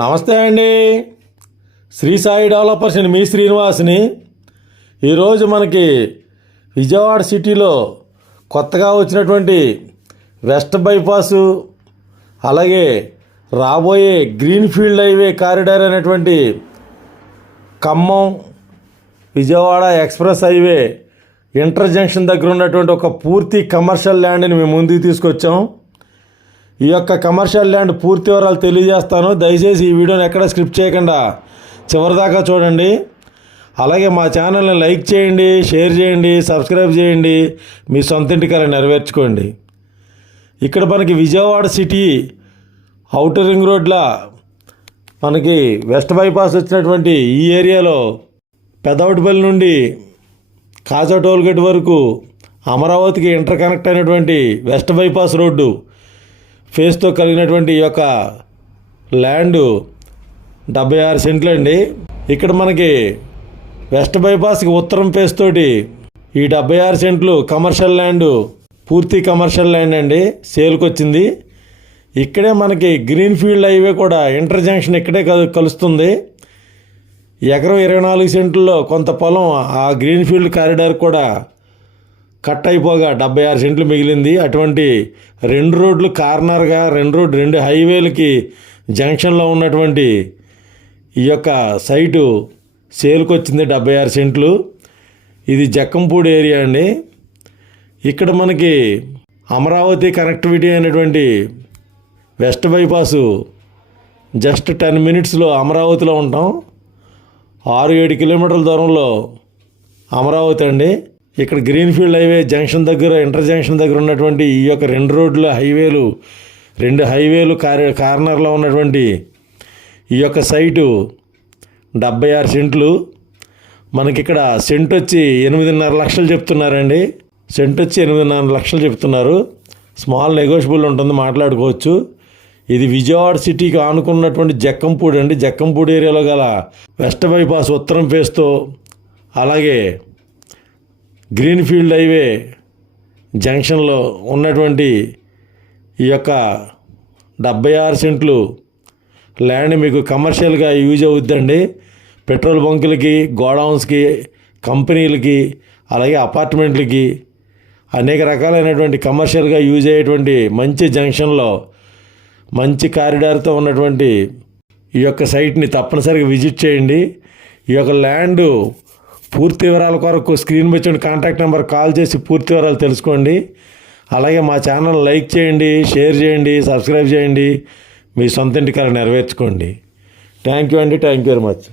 నమస్తే అండి. శ్రీ సాయి డెవలపర్స్ అండి మీ శ్రీనివాస్ని. ఈరోజు మనకి విజయవాడ సిటీలో కొత్తగా వచ్చినటువంటి వెస్ట్ బైపాసు అలాగే రాబోయే గ్రీన్ఫీల్డ్ హైవే కారిడార్ అనేటువంటి Khammam Vijayawada express highway inter junction దగ్గర ఉన్నటువంటి ఒక పూర్తి కమర్షియల్ ల్యాండ్ని మేము ముందుకు తీసుకొచ్చాం. ఈ యొక్క కమర్షియల్ ల్యాండ్ పూర్తి వివరాలు తెలియజేస్తాను. దయచేసి ఈ వీడియోని ఎక్కడ స్క్రిప్ట్ చేయకుండా చివరిదాకా చూడండి. అలాగే మా ఛానల్ని లైక్ చేయండి షేర్ చేయండి సబ్స్క్రైబ్ చేయండి. మీ సొంత ఇంటికల నెరవేర్చుకోండి. ఇక్కడ మనకి విజయవాడ సిటీ అవుటర్ రింగ్ రోడ్ల మనకి వెస్ట్ బైపాస్ వచ్చినటువంటి ఈ ఏరియాలో పెదవటిపల్లి నుండి కాజా టోల్గేట్ వరకు అమరావతికి ఇంటర్ కనెక్ట్ అయినటువంటి వెస్ట్ బైపాస్ రోడ్డు ఫేస్తో కలిగినటువంటి ఈ యొక్క ల్యాండ్ డెబ్బై ఆరు సెంట్లు అండి. ఇక్కడ మనకి వెస్ట్ బైపాస్కి ఉత్తరం ఫేస్ తోటి ఈ డెబ్బై ఆరు సెంట్లు కమర్షియల్ ల్యాండ్ పూర్తి కమర్షియల్ ల్యాండ్ అండి. సేల్కి వచ్చింది. ఇక్కడే మనకి గ్రీన్ ఫీల్డ్ హైవే కూడా ఇంటర్ జంక్షన్ ఇక్కడే కలు- కలుస్తుంది. ఎకరం ఇరవై నాలుగు సెంట్లలో కొంత పొలం ఆ గ్రీన్ ఫీల్డ్ కారిడార్ కూడా కట్ అయిపోగా డెబ్బై ఆరు సెంట్లు మిగిలింది. అటువంటి రెండు రోడ్లు కార్నర్గా రెండు రోడ్ రెండు హైవేలకి జంక్షన్లో ఉన్నటువంటి ఈ యొక్క సైటు సేల్కి వచ్చింది డెబ్బై ఆరు సెంట్లు. ఇది జక్కంపూడి ఏరియా అండి. ఇక్కడ మనకి అమరావతి కనెక్టివిటీ అయినటువంటి వెస్ట్ బైపాసు జస్ట్ టెన్ మినిట్స్లో అమరావతిలో ఉంటాం. ఆరు ఏడు కిలోమీటర్ల దూరంలో అమరావతి అండి. ఇక్కడ గ్రీన్ఫీల్డ్ హైవే జంక్షన్ దగ్గర ఇంటర్ జంక్షన్ దగ్గర ఉన్నటువంటి ఈ యొక్క రెండు రోడ్ల హైవేలు రెండు హైవేలు కార్ కార్నర్లో ఉన్నటువంటి ఈ యొక్క సైటు డెబ్బై ఆరు సెంట్లు. మనకి ఇక్కడ సెంట్ వచ్చి ఎనిమిదిన్నర లక్షలు చెప్తున్నారండి. సెంట్ వచ్చి ఎనిమిదిన్నర లక్షలు చెప్తున్నారు. స్మాల్ నెగోషియబుల్ ఉంటుంది మాట్లాడుకోవచ్చు. ఇది విజయవాడ సిటీకి ఆనుకున్నటువంటి జక్కంపూడి అండి. జక్కంపూడి ఏరియాలో గల వెస్ట్ బైపాస్ ఉత్తరం ఫేస్తో అలాగే గ్రీన్ఫీల్డ్ హైవే జంక్షన్లో ఉన్నటువంటి ఈ యొక్క డెబ్బై ఆరు సెంట్లు ల్యాండ్ మీకు కమర్షియల్గా యూజ్ అవుద్దండి. పెట్రోల్ బంకులకి గోడౌన్స్కి కంపెనీలకి అలాగే అపార్ట్మెంట్లకి అనేక రకాలైనటువంటి కమర్షియల్గా యూజ్ అయ్యేటువంటి మంచి జంక్షన్లో మంచి కారిడార్తో ఉన్నటువంటి ఈ యొక్క సైట్ని తప్పనిసరిగా విజిట్ చేయండి. ఈ యొక్క ల్యాండ్ పూర్తి వివరాల కొరకు స్క్రీన్ వచ్చిన కాంటాక్ట్ నెంబర్ కాల్ చేసి పూర్తి వివరాలు తెలుసుకోండి. అలాగే మా ఛానల్ లైక్ చేయండి షేర్ చేయండి సబ్స్క్రైబ్ చేయండి. మీ సొంత ఇంటికాల నెరవేర్చుకోండి. థ్యాంక్ యూ అండి. Thank you very much